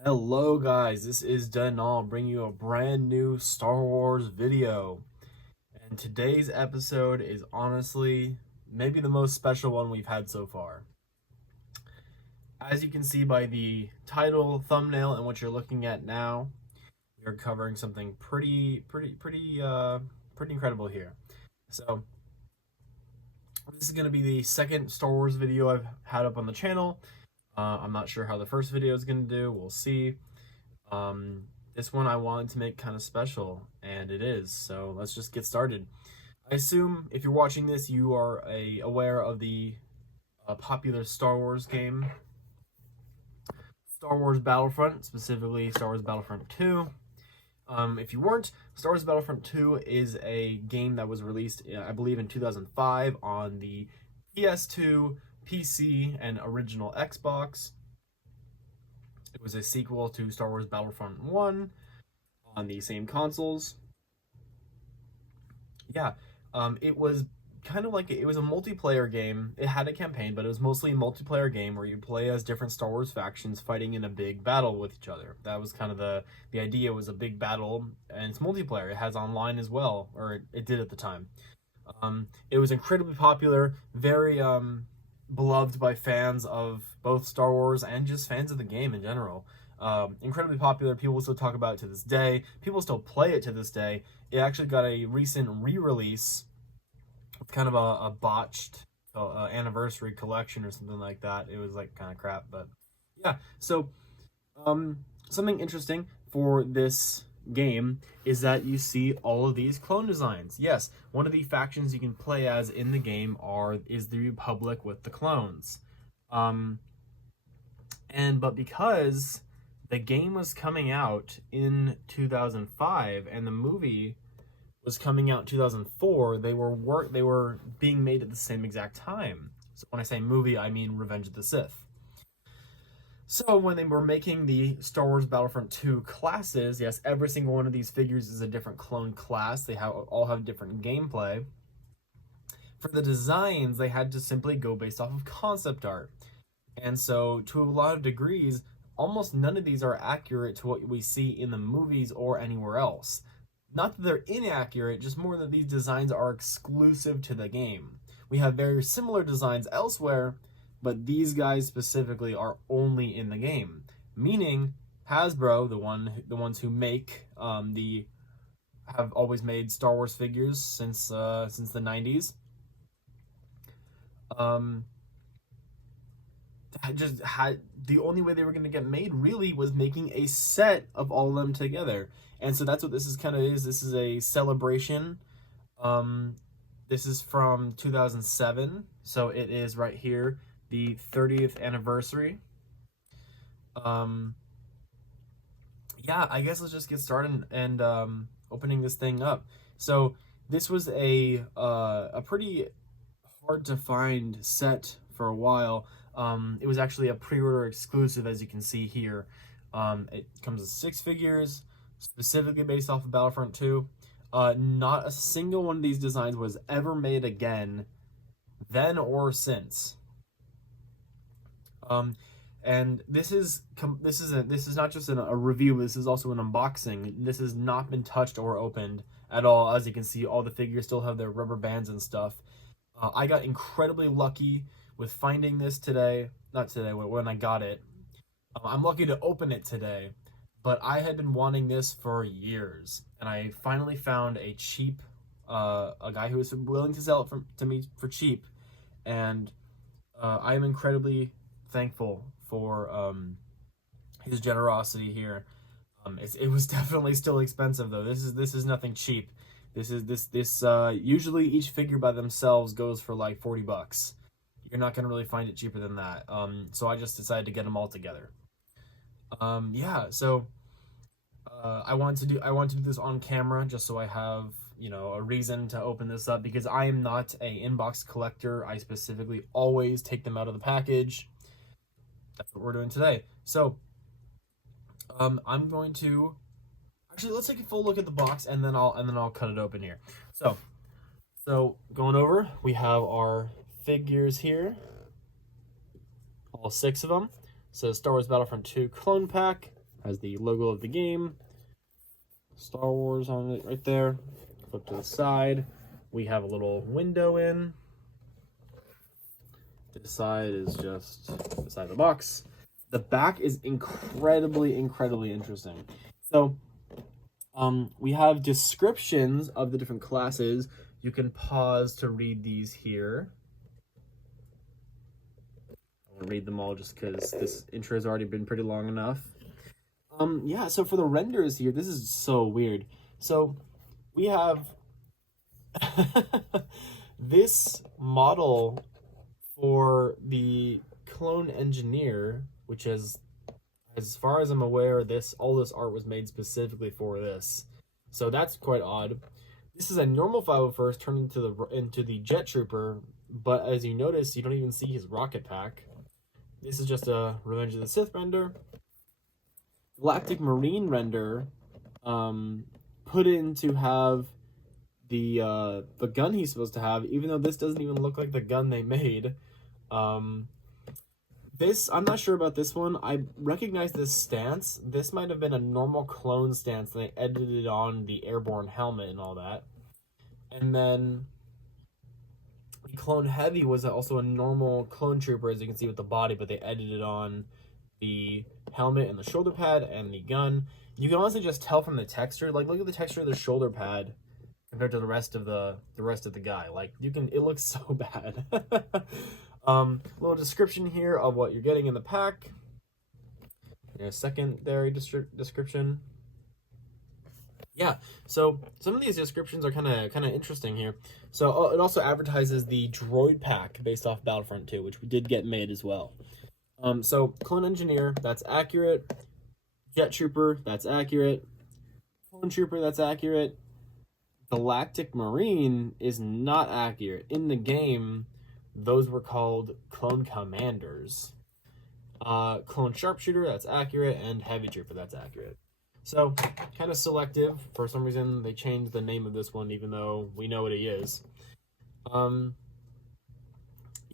Hello guys, this is Denal bringing you a brand new Star Wars video. And today's episode is honestly maybe the most special one we've had so far. As you can see by the title, thumbnail, and what you're looking at now, we are covering something pretty incredible here. So this is going to be the second Star Wars video I've had up on the channel. I'm not sure how the first video is going to do. We'll see. This one I wanted to make kind of special, and it is. So let's just get started. I assume if you're watching this, you are aware of the popular Star Wars game, Star Wars Battlefront, specifically Star Wars Battlefront 2. If you weren't, Star Wars Battlefront 2 is a game that was released, I believe, in 2005 on the PS2, PC, and original Xbox. It was a sequel to Star Wars Battlefront 1 on the same consoles. Yeah, it was kind of like it was a multiplayer game. It had a campaign, but it was mostly a multiplayer game where you play as different Star Wars factions fighting in a big battle with each other. That was kind of the idea. It was a big battle, and it's multiplayer. It has online as well, or it did at the time. It was incredibly popular, very beloved by fans of both Star Wars and just fans of the game in general. Incredibly popular. People still talk about it to this day. People still play it to this day. It actually got a recent re-release with kind of a botched anniversary collection or something like that. It was like kind of crap, but yeah. So something interesting for this game is that you see all of these clone designs. Yes, one of the factions you can play as in the game is the Republic with the clones. But because the game was coming out in 2005 and the movie was coming out in 2004, they were being made at the same exact time. So when I say movie, I mean Revenge of the Sith. So when they were making the Star Wars Battlefront 2 classes, yes, every single one of these figures is a different clone class. They all have different gameplay. For the designs, they had to simply go based off of concept art. And so to a lot of degrees, almost none of these are accurate to what we see in the movies or anywhere else. Not that they're inaccurate, just more that these designs are exclusive to the game. We have very similar designs elsewhere, but these guys specifically are only in the game. Meaning, Hasbro, the ones who make have always made Star Wars figures since the 90s. Just had the only way they were going to get made really was making a set of all of them together, and so that's what this is kind of is. This is a celebration. This is from 2007, so it is right here, the 30th anniversary. Yeah, I guess let's just get started and opening this thing up. So this was a pretty hard to find set for a while. It was actually a pre-order exclusive, as you can see here. It comes with 6 figures, specifically based off of Battlefront 2. Not a single one of these designs was ever made again, then or since. And this is not just a review. This is also an unboxing. This has not been touched or opened at all. As you can see, all the figures still have their rubber bands and stuff. I got incredibly lucky with finding this today. Not today, when I got it. I'm lucky to open it today, but I had been wanting this for years, and I finally found a guy who was willing to sell it to me for cheap, and I am incredibly thankful for his generosity here. It was definitely still expensive though. This is nothing cheap. Usually each figure by themselves goes for like $40. You're not gonna really find it cheaper than that. So I just decided to get them all together. Yeah. So I want to do this on camera just so I have a reason to open this up, because I am not a inbox collector. I specifically always take them out of the package. That's what we're doing today. So I'm going to actually, let's take a full look at the box, and then I'll cut it open here. So going over, we have our figures here, all 6 of them. So Star Wars Battlefront 2 clone pack. Has the logo of the game, Star Wars on it right there. Flip to the side. We have a little window in. This side is just the side of the box. The back is incredibly interesting. So, we have descriptions of the different classes. You can pause to read these here. I won't read them all just because this intro has already been pretty long enough. Yeah, so for the renders here, this is so weird. So, we have this model for the clone engineer, which is, as far as I'm aware, all this art was made specifically for this. So that's quite odd. This is a normal 501st turned into the jet trooper, but as you notice, you don't even see his rocket pack. This is just a Revenge of the Sith render. Galactic Marine render, put in to have the gun he's supposed to have, even though this doesn't even look like the gun they made. This, I'm not sure about this one. I recognize this stance. This might have been a normal clone stance, and they edited on the airborne helmet and all that. And then the Clone Heavy was also a normal clone trooper, as you can see with the body, but they edited on the helmet and the shoulder pad and the gun. You can honestly just tell from the texture. Like, look at the texture of the shoulder pad compared to the rest of the guy. Like, it looks so bad. Little description here of what you're getting in the pack. A secondary description. Yeah, so some of these descriptions are kind of interesting here. So it also advertises the droid pack based off Battlefront 2, which we did get made as well. So Clone Engineer, that's accurate. Jet Trooper, that's accurate. Clone Trooper, that's accurate. Galactic Marine is not accurate. In the game, those were called Clone Commanders. Clone Sharpshooter, that's accurate, and Heavy Trooper, that's accurate. So, kind of selective. For some reason, they changed the name of this one, even though we know what he is.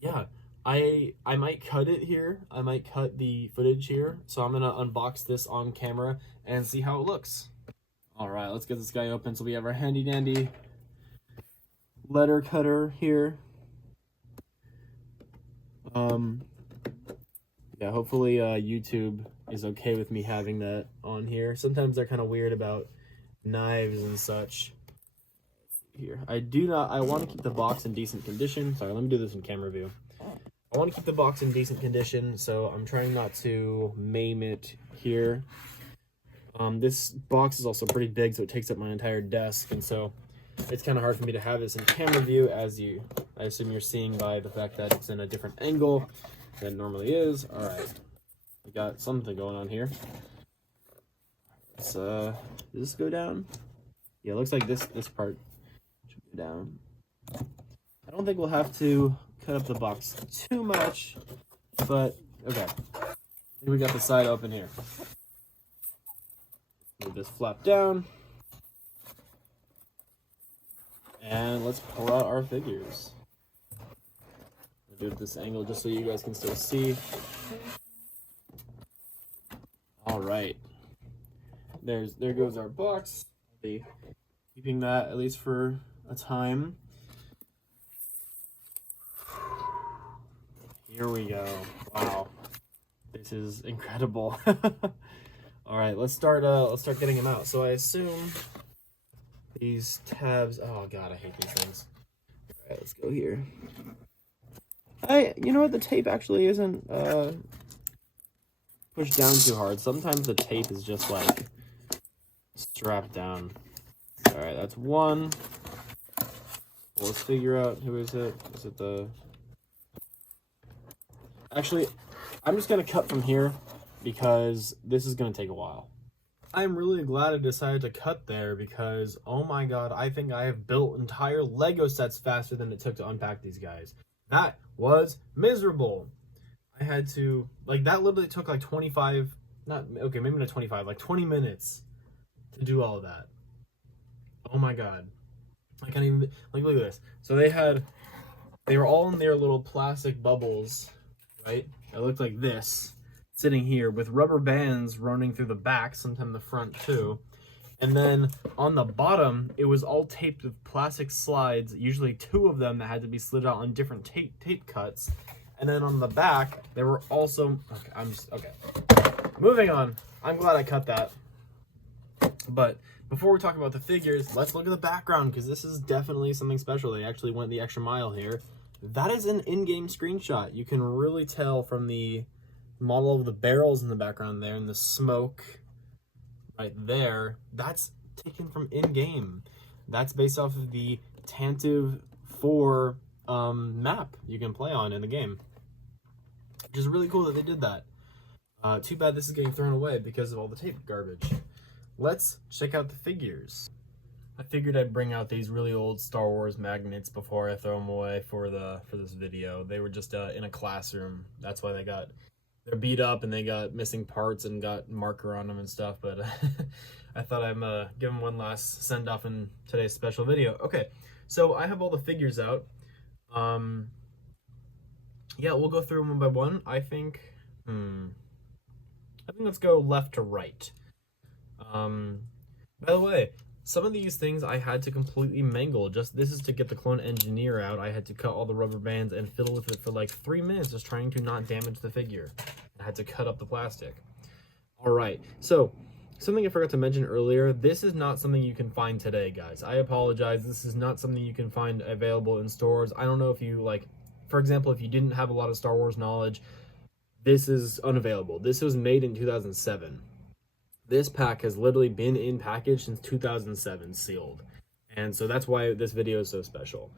Yeah, I might cut it here. I might cut the footage here. So I'm going to unbox this on camera and see how it looks. All right, let's get this guy open. So we have our handy dandy letter cutter here. Yeah, hopefully YouTube is okay with me having that on here. Sometimes they're kind of weird about knives and such. Here, I want to keep the box in decent condition. Sorry, let me do this in camera view. I want to keep the box in decent condition, so I'm trying not to maim it here. This box is also pretty big, so it takes up my entire desk, and so it's kind of hard for me to have this in camera view, as I assume you're seeing by the fact that it's in a different angle than it normally is. All right, we got something going on here. Let's, does this go down? Yeah, it looks like this part should go down. I don't think we'll have to cut up the box too much, but okay. We got the side open here. Move this flap down. And let's pull out our figures. I'll do it at this angle just so you guys can still see. All right. There goes our box. I'll be keeping that at least for a time. Here we go. Wow. This is incredible. All right, let's start getting them out. So I assume these tabs, oh god, I hate these things. All right, let's go here. You know what, the tape actually isn't pushed down too hard. Sometimes the tape is just like strapped down. All right, that's one. Well, let's figure out, who is it? Is it the... Actually, I'm just going to cut from here because this is going to take a while. I'm really glad I decided to cut there because, oh my god, I think I have built entire Lego sets faster than it took to unpack these guys. That was miserable. I had to, like, that literally took like 25, maybe not 25, like 20 minutes to do all of that. Oh my god. I can't even, like, look at this. So they were all in their little plastic bubbles, right? It looked like this. sitting here with rubber bands running through the back, sometimes the front too. And then on the bottom, it was all taped with plastic slides, usually 2 of them that had to be slid out on different tape cuts. And then on the back, there were also, okay. Moving on. I'm glad I cut that. But before we talk about the figures, let's look at the background, because this is definitely something special. They actually went the extra mile here. That is an in-game screenshot. You can really tell from the model of the barrels in the background there and the smoke right there. That's taken from in-game. That's based off of the Tantive 4 map you can play on in the game, which is really cool that they did that. Too bad this is getting thrown away because of all the tape garbage. Let's check out the figures. I figured I'd bring out these really old Star Wars magnets before I throw them away for this video. They were just in a classroom. That's why they're beat up and they got missing parts and got marker on them and stuff. But I thought I'd give them one last send off in today's special video. Okay, so I have all the figures out. Yeah, we'll go through them one by one. I think let's go left to right. By the way, some of these things I had to completely mangle. This is to get the clone engineer out. I had to cut all the rubber bands and fiddle with it for like 3 minutes, just trying to not damage the figure. I had to cut up the plastic. All right, so something I forgot to mention earlier, this is not something you can find today, guys. I apologize. This is not something you can find available in stores. I don't know if you, like, for example, if you didn't have a lot of Star Wars knowledge, this is unavailable. This was made in 2007. This pack has literally been in package since 2007, sealed. And so that's why this video is so special.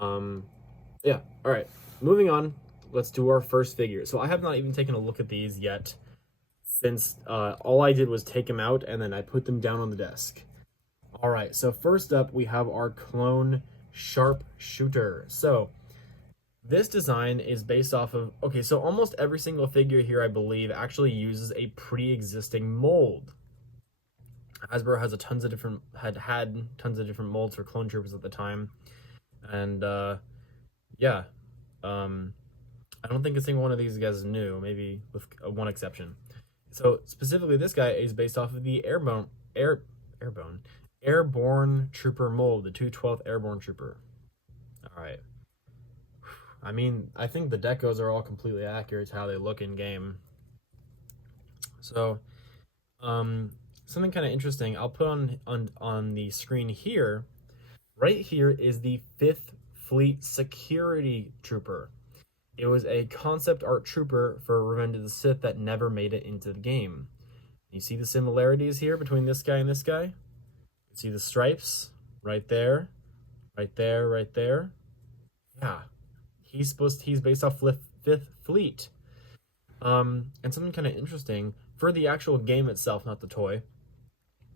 Yeah, all right, moving on. Let's do our first figure. So I have not even taken a look at these yet, since all I did was take them out and then I put them down on the desk. All right, so first up, we have our clone sharpshooter. So this design is based off of, okay, so almost every single figure here, I believe, actually uses a pre-existing mold. Hasbro has had tons of different molds for clone troopers at the time. And yeah, I don't think a single one of these guys is new, maybe with one exception. So specifically, this guy is based off of the Airborne Trooper mold, the 212th Airborne Trooper. All right. I mean, I think the decos are all completely accurate to how they look in game. So, something kind of interesting, I'll put on the screen here. Right here is the 5th Fleet Security Trooper. It was a concept art trooper for Revenge of the Sith that never made it into the game. You see the similarities here between this guy and this guy? You see the stripes right there, right there, right there. Yeah. He's based off 5th Fleet. And something kind of interesting, for the actual game itself, not the toy,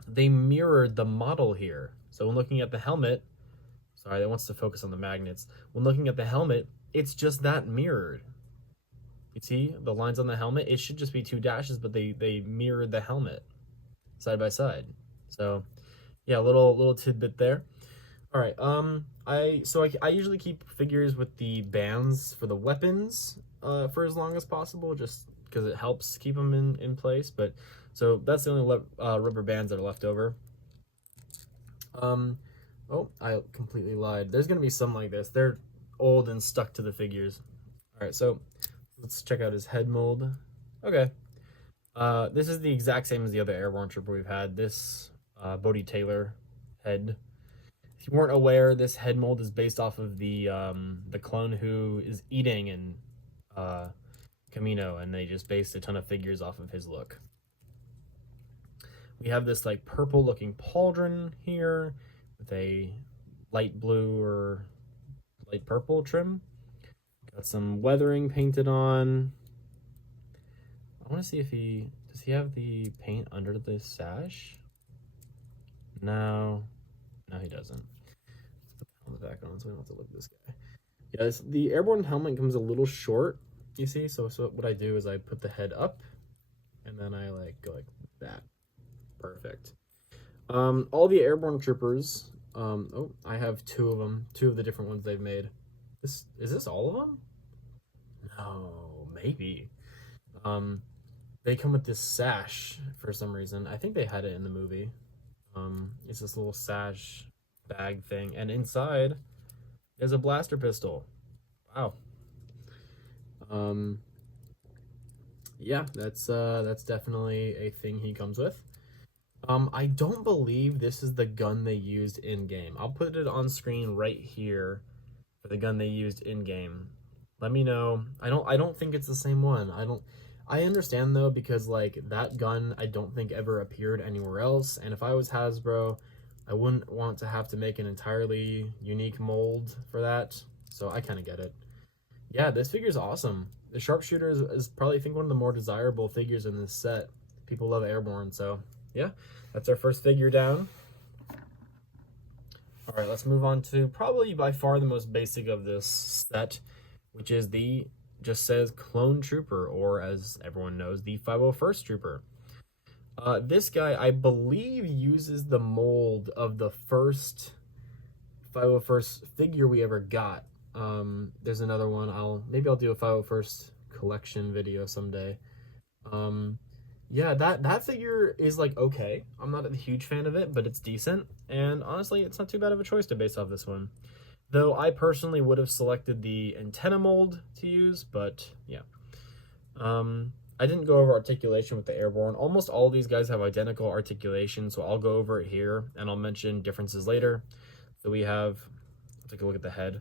they mirrored the model here. So when looking at the helmet, sorry, that wants to focus on the magnets. When looking at the helmet, it's just that mirrored. You see the lines on the helmet? It should just be 2 dashes, but they mirrored the helmet side by side. So yeah, little tidbit there. All right, I usually keep figures with the bands for the weapons for as long as possible, just because it helps keep them in place. But so that's the only rubber bands that are left over. Oh, I completely lied. There's gonna be some like this. They're old and stuck to the figures. All right, so let's check out his head mold. Okay, this is the exact same as the other Airborne Trooper we've had. This Bodhi Taylor head. If you weren't aware, this head mold is based off of the clone who is eating in Camino, and they just based a ton of figures off of his look. We have this like purple looking pauldron here with a light blue or light purple trim. Got some weathering painted on. I want to see if does he have the paint under the sash? No, he doesn't. On the back on, so we don't have to look at this guy. Yes, the Airborne helmet comes a little short, you see, so what I do is I put the head up and then I go like that. Perfect. All the Airborne Troopers, I have 2 of them, 2 of the different ones they've made. Is this all of them? No, maybe. they come with this sash for some reason. I think they had it in the movie. It's this little sash bag thing, and inside is a blaster pistol. Wow. Um, yeah, that's definitely a thing he comes with. I don't believe this is the gun they used in game. I'll put it on screen right here for the gun they used in game. Let me know. I don't think it's the same one. I understand though, because like that gun I don't think ever appeared anywhere else, and if I was Hasbro, I wouldn't want to have to make an entirely unique mold for that. So I kind of get it. Yeah, this figure's awesome. The sharpshooter is probably, I think, one of the more desirable figures in this set. People love Airborne, so yeah, that's our first figure down. All right, let's move on to probably by far the most basic of this set, which is the, just says Clone Trooper, or as everyone knows, the 501st Trooper. This guy, I believe, uses the mold of the first 501st figure we ever got. There's another one. Maybe I'll do a 501st collection video someday. Yeah, that figure is like okay. I'm not a huge fan of it, but it's decent, and honestly, it's not too bad of a choice to base off this one. Though I personally would have selected the antenna mold to use, but yeah. I didn't go over articulation with the Airborne. Almost all of these guys have identical articulation, so I'll go over it here, and I'll mention differences later. So we have, let's take a look at the head.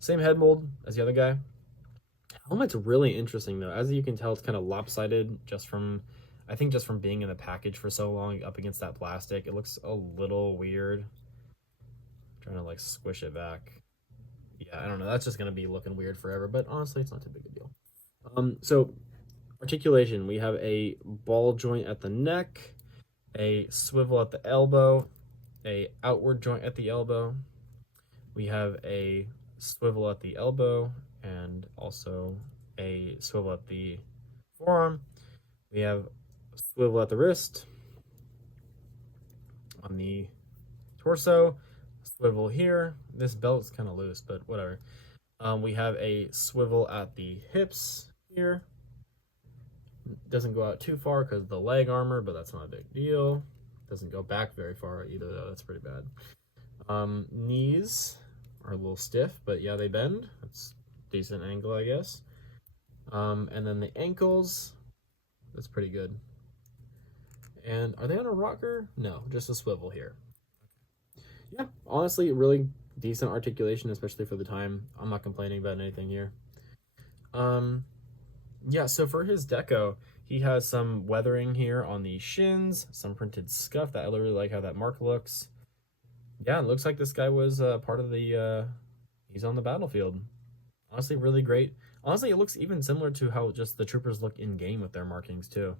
Same head mold as the other guy. Helmet's really interesting though. As you can tell, it's kind of lopsided I think just from being in the package for so long up against that plastic. It looks a little weird. I'm trying to like squish it back. Yeah, I don't know. That's just going to be looking weird forever, but honestly, it's not too big a deal. So articulation, we have a ball joint at the neck, a swivel at the elbow, a outward joint at the elbow. We have a swivel at the elbow and also a swivel at the forearm. We have a swivel at the wrist, on the torso, swivel here. This belt's kind of loose, but whatever. We have a swivel at the hips here. Doesn't go out too far because of the leg armor, but that's not a big deal. Doesn't go back very far either, though. That's pretty bad. Knees are a little stiff, but yeah, they bend. That's a decent angle, I guess. And then the ankles, that's pretty good. And are they on a rocker? No, just a swivel here. Yeah, honestly, really decent articulation, especially for the time. I'm not complaining about anything here. Yeah, so for his deco, he has some weathering here on the shins, some printed scuff. I really like how that mark looks. Yeah, it looks like this guy was part of the, he's on the battlefield. Honestly, really great. Honestly, it looks even similar to how just the troopers look in-game with their markings, too.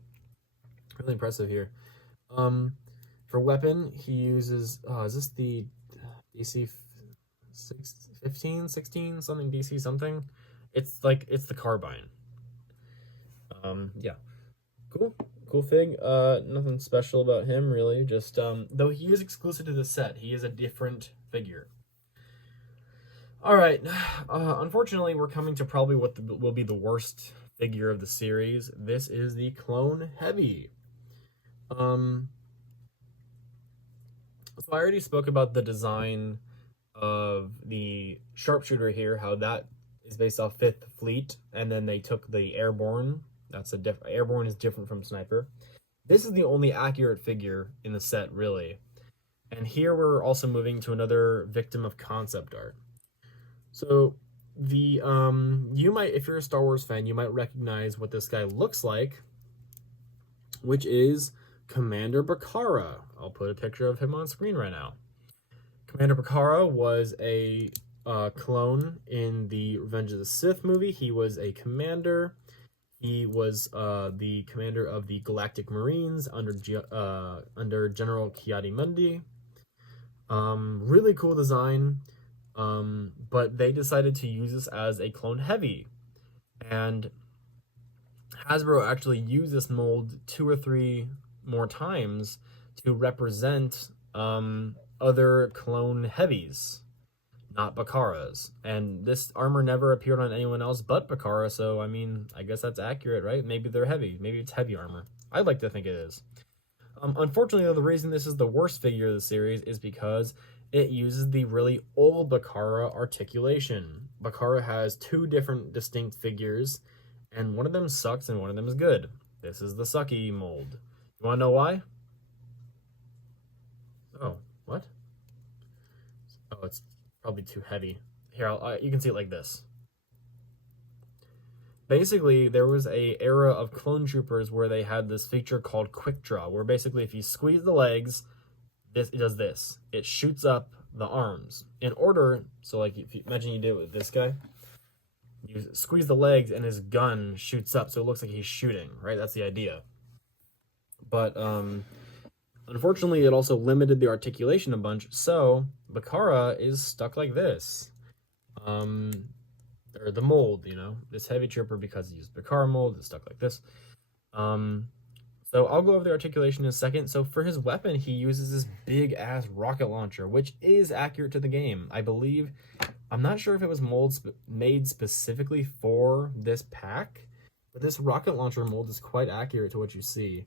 Really impressive here. For weapon, he uses, is this the DC 15, 16, something DC something? It's the carbine. Yeah. Cool fig. Nothing special about him, really. Just, though he is exclusive to the set, he is a different figure. Alright, unfortunately, we're coming to probably what will be the worst figure of the series. This is the Clone Heavy. So I already spoke about the design of the sharpshooter here, how that is based off 5th Fleet, and then they took the Airborne. Airborne is different from Sniper. This is the only accurate figure in the set, really. And here we're also moving to another victim of concept art. So the you might, if you're a Star Wars fan, you might recognize what this guy looks like, which is Commander Bakara. I'll put a picture of him on screen right now. Commander Bakara was a clone in the Revenge of the Sith movie. He was a commander. He was the commander of the Galactic Marines under General Ki-Adi-Mundi. Really cool design, but they decided to use this as a Clone Heavy. And Hasbro actually used this mold 2 or 3 more times to represent other Clone Heavies. not Bakara's. And this armor never appeared on anyone else but Bakara, so I mean, I guess that's accurate, right? Maybe they're heavy. Maybe it's heavy armor. I'd like to think it is. Unfortunately, though, the reason this is the worst figure of the series is because it uses the really old Bakara articulation. Bakara has two different distinct figures, and one of them sucks and one of them is good. This is the sucky mold. You want to know why? Oh, what? Oh, it's probably too heavy. Here, you can see it like this. Basically, there was a era of clone troopers where they had this feature called quick draw, where basically if you squeeze the legs, it does this. It shoots up the arms. In order, so like if you imagine you do it with this guy, you squeeze the legs and his gun shoots up, so it looks like he's shooting, right? That's the idea. But unfortunately, it also limited the articulation a bunch, so Bakara is stuck like this. Or the mold, you know, this heavy trooper, because he used Bakara mold, is stuck like this. So I'll go over the articulation in a second. So for his weapon, he uses this big ass rocket launcher, which is accurate to the game. I believe, I'm not sure if it was made specifically for this pack, but this rocket launcher mold is quite accurate to what you see.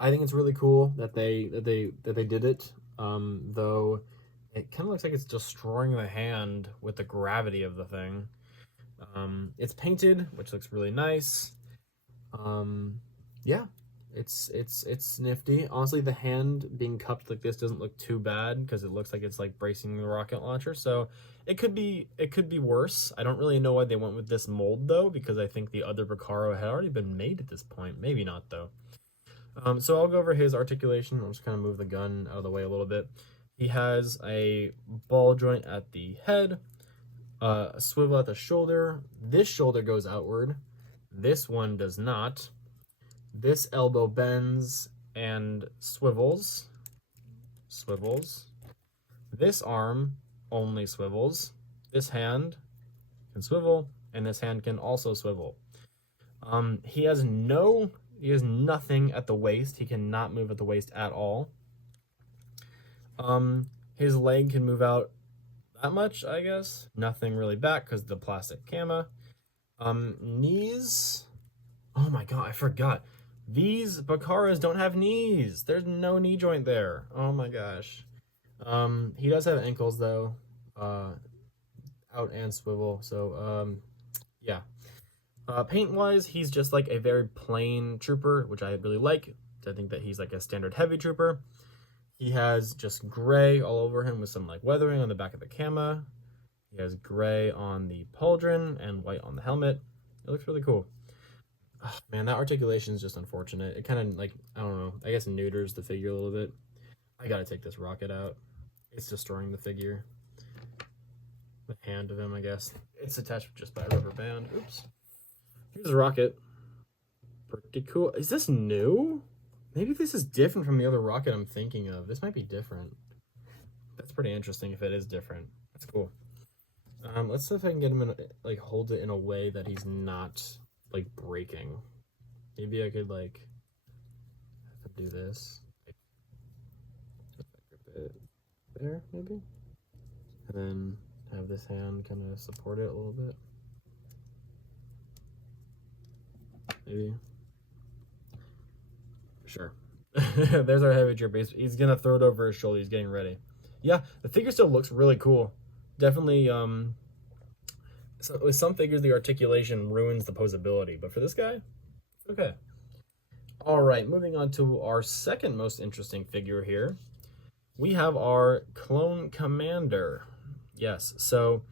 I think it's really cool that they did it, though it kind of looks like it's destroying the hand with the gravity of the thing. It's painted, which looks really nice. Yeah, it's nifty. Honestly, the hand being cupped like this doesn't look too bad because it looks like it's like bracing the rocket launcher. So it could be worse. I don't really know why they went with this mold though, because I think the other Bakara had already been made at this point. Maybe not though. So I'll go over his articulation. I'll just kind of move the gun out of the way a little bit. He has a ball joint at the head, a swivel at the shoulder. This shoulder goes outward. This one does not. This elbow bends and swivels. This arm only swivels. This hand can swivel, and this hand can also swivel. He has nothing at the waist. He cannot move at the waist at all. His leg can move out that much, I guess. Nothing really back because the plastic cama. Knees. Oh my god, I forgot. These Bakaras don't have knees. There's no knee joint there. Oh my gosh. He does have ankles though. Out and swivel. So, yeah. Paint-wise, he's just like a very plain trooper, which I really like. I think that he's like a standard heavy trooper. He has just gray all over him with some like weathering on the back of the cama. He has gray on the pauldron and white on the helmet. It looks really cool. Oh, man, that articulation is just unfortunate. It kind of like, I don't know, I guess neuters the figure a little bit. I gotta take this rocket out. It's destroying the figure. The hand of him, I guess. It's attached just by a rubber band. Oops. Here's the rocket. Pretty cool. Is this new? Maybe this is different from the other rocket I'm thinking of. This might be different. That's pretty interesting if it is different. That's cool. Let's see if I can get him in, like, hold it in a way that he's not, like, breaking. Maybe I could, like, do this. Like, grip it there, maybe? And then have this hand kind of support it a little bit. Maybe. Sure. There's our heavy trooper. He's gonna throw it over his shoulder. He's getting ready. Yeah, the figure still looks really cool. Definitely, so with some figures, the articulation ruins the posability, but for this guy, it's okay. All right, moving on to our second most interesting figure here. We have our Clone Commander. Yes, so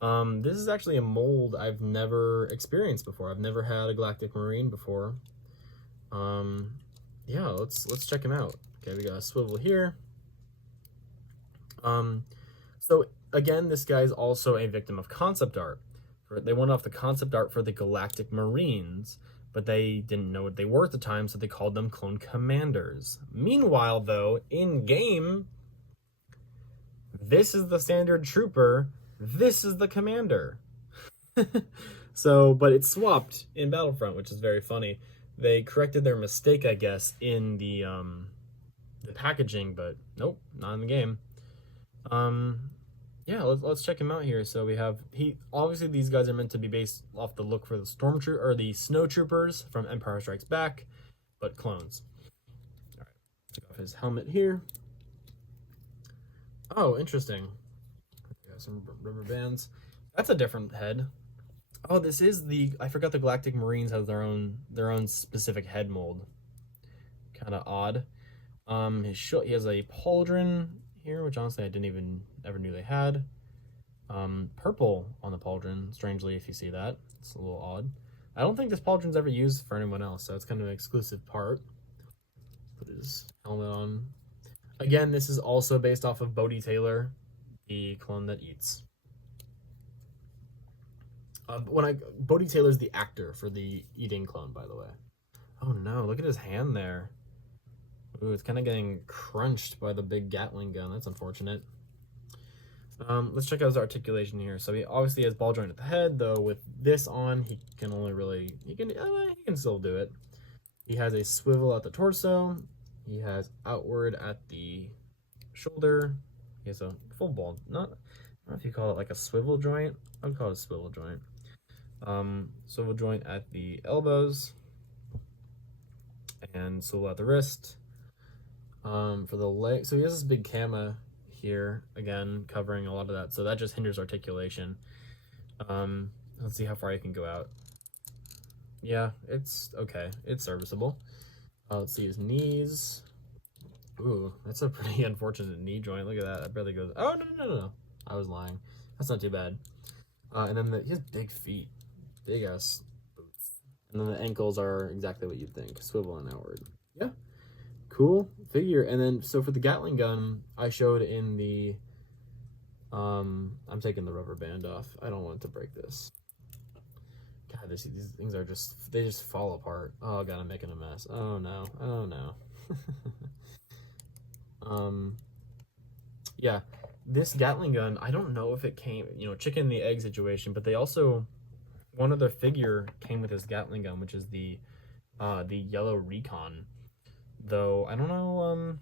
this is actually a mold I've never experienced before. I've never had a Galactic Marine before. Yeah, let's check him out. Okay, we got a swivel here. So again, this guy's also a victim of concept art. They went off the concept art for the Galactic Marines, but they didn't know what they were at the time, so they called them Clone Commanders. Meanwhile, though, in game, this is the standard trooper. This is the commander. So, but it's swapped in Battlefront, which is very funny. They corrected their mistake, I guess, in the packaging, but nope, not in the game. Yeah, let's check him out here. So we have obviously these guys are meant to be based off the look for the stormtrooper or the snow troopers from Empire Strikes Back, but clones. All right, take off his helmet here. Oh, interesting. Got some rubber bands. That's a different head. Oh, this is I forgot the Galactic Marines have their own specific head mold. Kind of odd. He has a pauldron here, which honestly I didn't even ever knew they had. Purple on the pauldron, strangely, if you see that. It's a little odd. I don't think this pauldron's ever used for anyone else, so it's kind of an exclusive part. Put his helmet on. Again, this is also based off of Bodhi Taylor, the clone that eats. Bodhi Taylor's the actor for the eating clone, by the way. Oh no, look at his hand there. Ooh, it's kind of getting crunched by the big Gatling gun. That's unfortunate. Let's check out his articulation here. So he obviously has ball joint at the head, though with this on, he can still do it. He has a swivel at the torso. He has outward at the shoulder. He has a full ball. I don't know if you call it like a swivel joint. I would call it a swivel joint. Swivel joint at the elbows and swivel at the wrist. For the leg, so he has this big camera here, again, covering a lot of that, so that just hinders articulation. Let's see how far you can go out. Yeah, it's okay. It's serviceable. Let's see his knees. Ooh, that's a pretty unfortunate knee joint. Look at that. That barely goes. Oh, no. I was lying. That's not too bad. And then he has big feet. Big ass boots. And then the ankles are exactly what you'd think. Swivel and outward. Yeah. Cool figure. And then, so for the Gatling gun, I showed in the, I'm taking the rubber band off. I don't want it to break this. God, these things are they just fall apart. Oh God, I'm making a mess. Oh no. Yeah, this Gatling gun, I don't know if it came, chicken and the egg situation, but they also, one other figure came with this Gatling gun, which is the yellow Recon. Though I don't know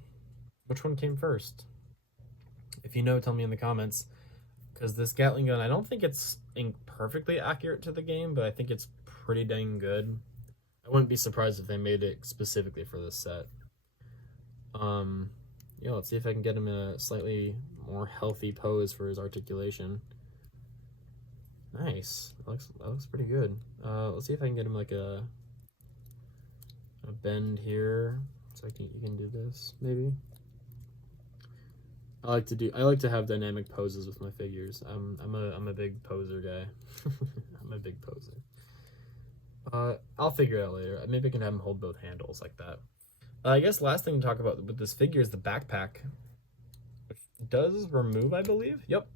which one came first. If you know, tell me in the comments. Because this Gatling gun, I don't think it's perfectly accurate to the game, but I think it's pretty dang good. I wouldn't be surprised if they made it specifically for this set. Yeah, let's see if I can get him in a slightly more healthy pose for his articulation. Nice. That looks pretty good. Let's see if I can get him like a bend here. So you can do this, maybe. I like to have dynamic poses with my figures. I'm a big poser guy. I'm a big poser. I'll figure it out later. Maybe I can have him hold both handles like that. I guess last thing to talk about with this figure is the backpack. Which does remove, I believe. Yep.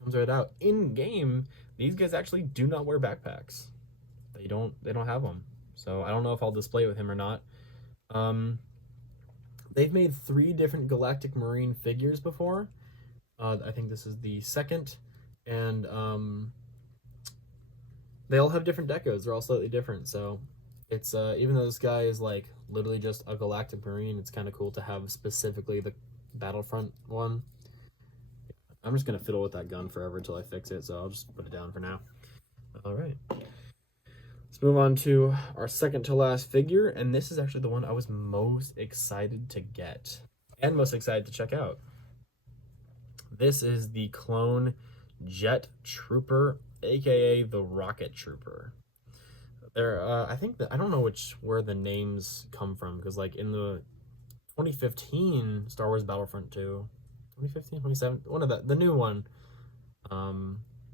Comes right out. In game, these guys actually do not wear backpacks. They don't have them. So I don't know if I'll display it with him or not. They've made 3 different Galactic Marine figures before. I think this is the second, and they all have different decos. They're all slightly different, so it's even though this guy is like literally just a Galactic Marine, it's kind of cool to have specifically the Battlefront one. I'm just gonna fiddle with that gun forever until I fix it, so I'll just put it down for now. All right. Let's move on to our second to last figure, and this is actually the one I was most excited to get and most excited to check out. This is the clone Jet Trooper, aka the Rocket Trooper. I think that I don't know where the names come from, because like in the 2015 Star Wars Battlefront 2, 2015, 2017, one of the new one,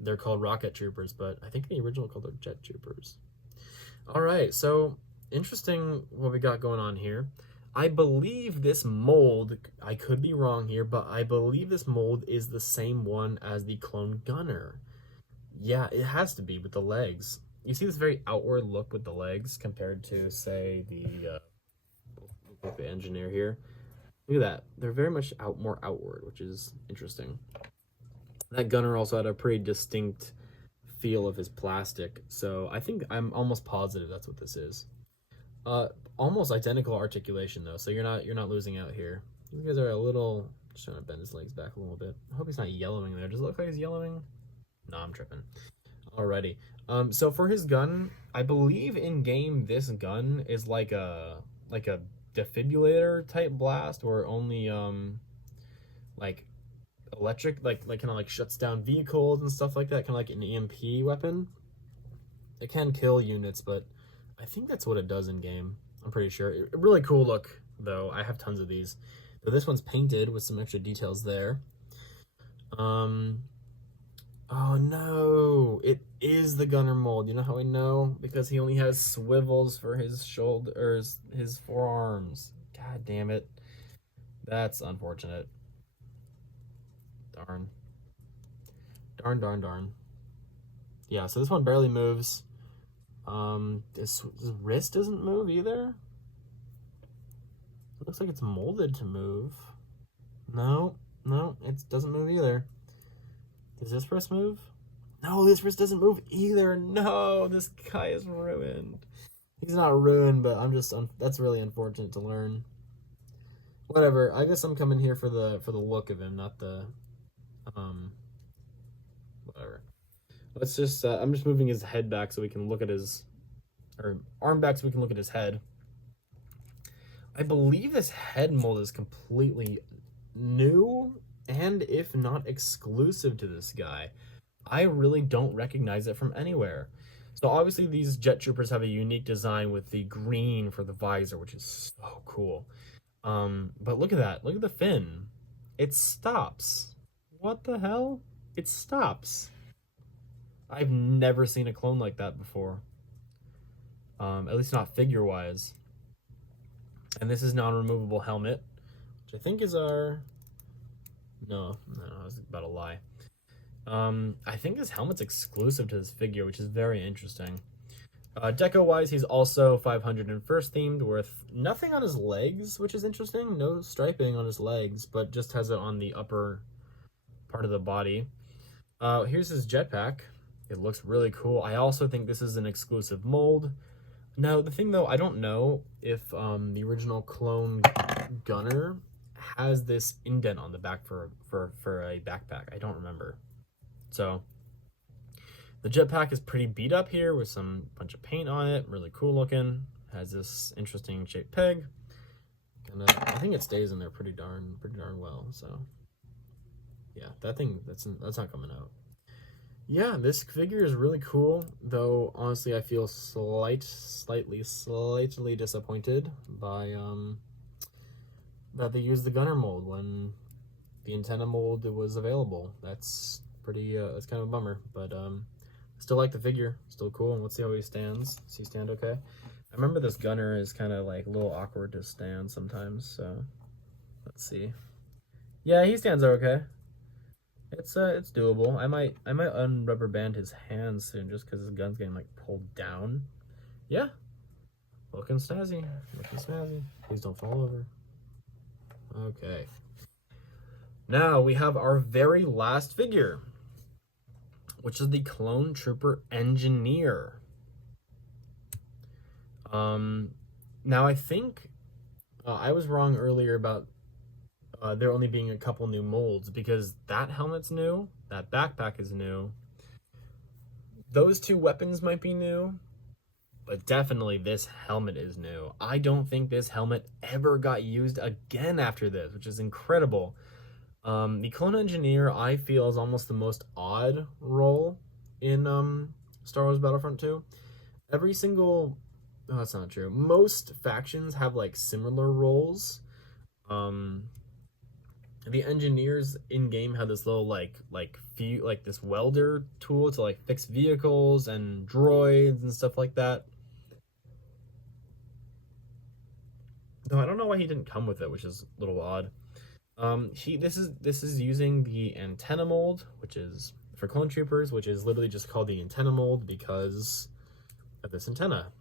they're called Rocket Troopers, but I think the original called them Jet Troopers. All right, so interesting what we got going on here. I believe this mold, I could be wrong here, but I believe this mold is the same one as the clone gunner. Yeah, it has to be with the legs. You see this very outward look with the legs compared to, say, the engineer here. Look at that. They're very much more outward, which is interesting. That gunner also had a pretty distinct feel of his plastic, so I think I'm almost positive that's what this is. Almost identical articulation though, so you're not losing out here. These guys are a little Just trying to bend his legs back a little bit. I hope he's not yellowing there. Does it look like he's yellowing? No, I'm tripping. Alrighty. So for his gun, I believe in game this gun is like a defibrillator type blast, or only like electric, like kind of like shuts down vehicles and stuff like that, kind of like an EMP weapon. It can kill units, but I think that's what it does in game. I'm pretty sure. Really cool look though. I have tons of these. So this one's painted with some extra details there. Oh no, it is the gunner mold. You know how I know? Because he only has swivels for his shoulders, his forearms. God damn it. That's unfortunate. Darn. Darn. Yeah, so this one barely moves. His wrist doesn't move either. It looks like it's molded to move. No, it doesn't move either. Does this wrist move? No, this wrist doesn't move either. No, this guy is ruined. He's not ruined, but I'm just that's really unfortunate to learn. Whatever. I guess I'm coming here for the look of him, not the whatever. Let's just I'm just moving his head back so we can look at his, or arm back so we can look at his head. I believe this head mold is completely new, and if not exclusive to this guy. I really don't recognize it from anywhere. So obviously these jet troopers have a unique design with the green for the visor, which is so cool. But look at that. Look at the fin. It stops. What the hell? It stops. I've never seen a clone like that before. At least not figure-wise. And this is non-removable helmet, which I think is our... No, I was about to lie. I think this helmet's exclusive to this figure, which is very interesting. Deco-wise, he's also 501st themed, with nothing on his legs, which is interesting. No striping on his legs, but just has it on the upper part of the body. Here's his jetpack. It looks really cool. I also think this is an exclusive mold. Now, the thing though, I don't know if the original clone gunner has this indent on the back for a backpack. I don't remember. So the jetpack is pretty beat up here with some bunch of paint on it. Really cool looking. Has this interesting shaped peg. I think it stays in there pretty darn well. So yeah, that's not coming out. Yeah, this figure is really cool, though honestly I feel slightly disappointed by that they used the gunner mold when the antenna mold was available. That's pretty that's kind of a bummer, but still like the figure, still cool. And let's see how he stands. Does he stand okay? I remember this gunner is kind of like a little awkward to stand sometimes, so let's see. Yeah, he stands okay. It's doable. I might unrubber band his hands soon just because his gun's getting like pulled down. Yeah, looking snazzy. Please don't fall over. Okay. Now we have our very last figure, which is the Clone Trooper Engineer. Now I think I was wrong earlier about there only being a couple new molds, because that helmet's new, that backpack is new, those two weapons might be new, but definitely this helmet is new. I don't think this helmet ever got used again after this, which is incredible. The Clone Engineer, I feel, is almost the most odd role in Star Wars Battlefront 2. Every single... Oh, that's not true. Most factions have, like, similar roles. The engineers in-game have this little, like this welder tool to, like, fix vehicles and droids and stuff like that. Though I don't know why he didn't come with it, which is a little odd. This is using the antenna mold, which is for clone troopers, which is literally just called the antenna mold because of this antenna.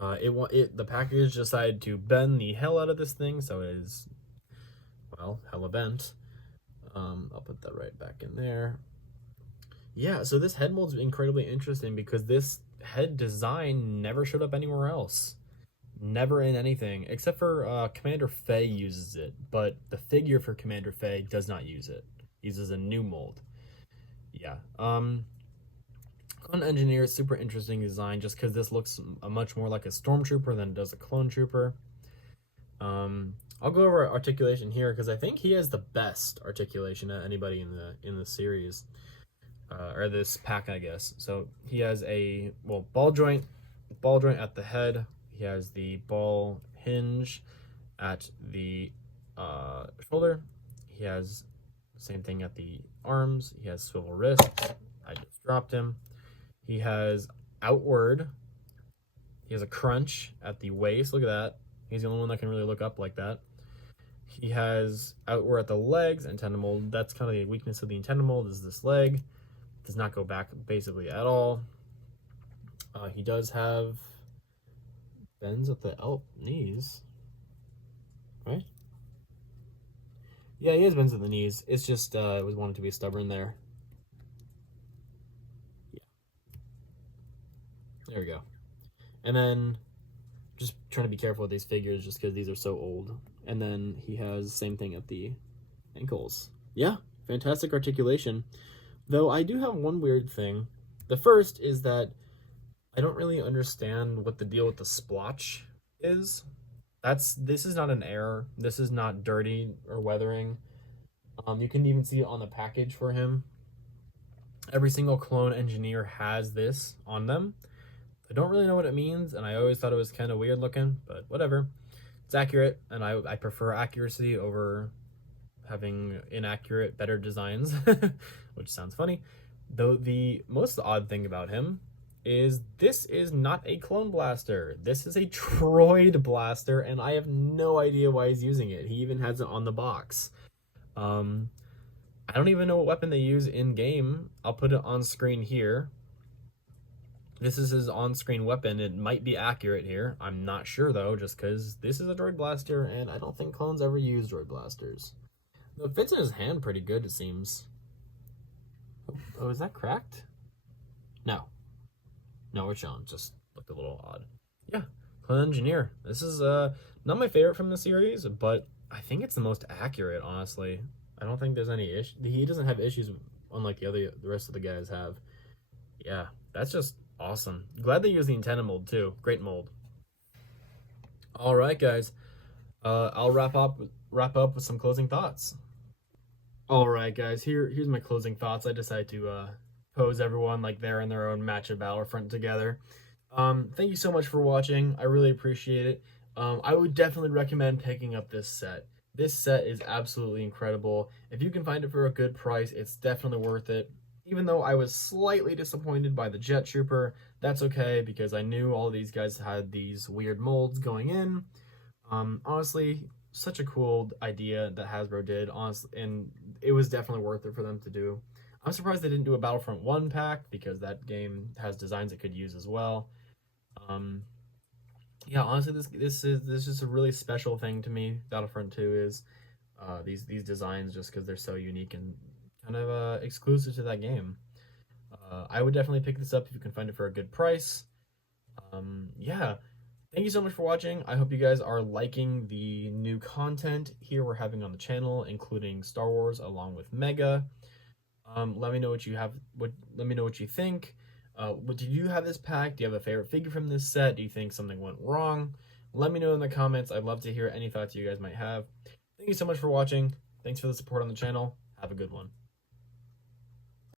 The package decided to bend the hell out of this thing, so it is, well, hella bent. I'll put that right back in there. Yeah, so this head mold is incredibly interesting because this head design never showed up anywhere else. Never in anything, except for Commander Fey uses it, but the figure for Commander Fey does not use it. He uses a new mold. Yeah. Clone Engineer is super interesting design just because this looks much more like a Stormtrooper than it does a Clone Trooper. I'll go over articulation here because I think he has the best articulation of anybody in the series, or this pack, I guess. So he has a ball joint at the head. He has the ball hinge at the shoulder. He has the same thing at the arms. He has swivel wrists. I just dropped him. He has outward. He has a crunch at the waist. Look at that. He's the only one that can really look up like that. He has outward at the legs, antenna mold. That's kind of the weakness of the antenna mold, is this leg. Does not go back basically at all. He does have bends at the knees, right? Yeah, he has bends at the knees. It's just it was wanted to be stubborn there. Yeah. There we go. And then just trying to be careful with these figures just because these are so old. And then he has same thing at the ankles. Yeah, fantastic articulation. Though I do have one weird thing. The first is that I don't really understand what the deal with the splotch is. This is not an error. This is not dirty or weathering. You can even see it on the package for him. Every single Clone Engineer has this on them. I don't really know what it means, and I always thought it was kind of weird looking, but whatever. It's accurate, and I prefer accuracy over having inaccurate, better designs, which sounds funny. Though the most odd thing about him is this is not a clone blaster. This is a droid blaster, and I have no idea why he's using it. He even has it on the box. I don't even know what weapon they use in game. I'll put it on screen here. This is his on-screen weapon. It might be accurate here. I'm not sure though, just because this is a droid blaster, and I don't think clones ever use droid blasters. It fits in his hand pretty good, it seems. Oh, is that cracked? No. No, it's shown. Just looked a little odd. Yeah, Clone Engineer. This is not my favorite from the series, but I think it's the most accurate, honestly. I don't think there's any issue. He doesn't have issues unlike the rest of the guys have. Yeah, that's just awesome. Glad they use the antenna mold too. Great mold. All right, guys. I'll wrap up with some closing thoughts. All right, guys. Here's my closing thoughts. I decided to pose everyone like they're in their own match of Battlefront together. Thank you so much for watching. I really appreciate it. I would definitely recommend picking up this set. This set is absolutely incredible. If you can find it for a good price, it's definitely worth it. Even though I was slightly disappointed by the Jet Trooper, that's okay because I knew all these guys had these weird molds going in. Honestly, such a cool idea that Hasbro did, honestly, and it was definitely worth it for them to do. I'm surprised they didn't do a Battlefront 1 pack because that game has designs it could use as well. Yeah, honestly, this is a really special thing to me. Battlefront 2 is these designs just because they're so unique and kind of exclusive to that game. I would definitely pick this up if you can find it for a good price. Yeah, thank you so much for watching. I hope you guys are liking the new content here we're having on the channel, including Star Wars along with Mega. Let me know what you have. Let me know what you think. Did you have this pack? Do you have a favorite figure from this set? Do you think something went wrong? Let me know in the comments. I'd love to hear any thoughts you guys might have. Thank you so much for watching. Thanks for the support on the channel. Have a good one.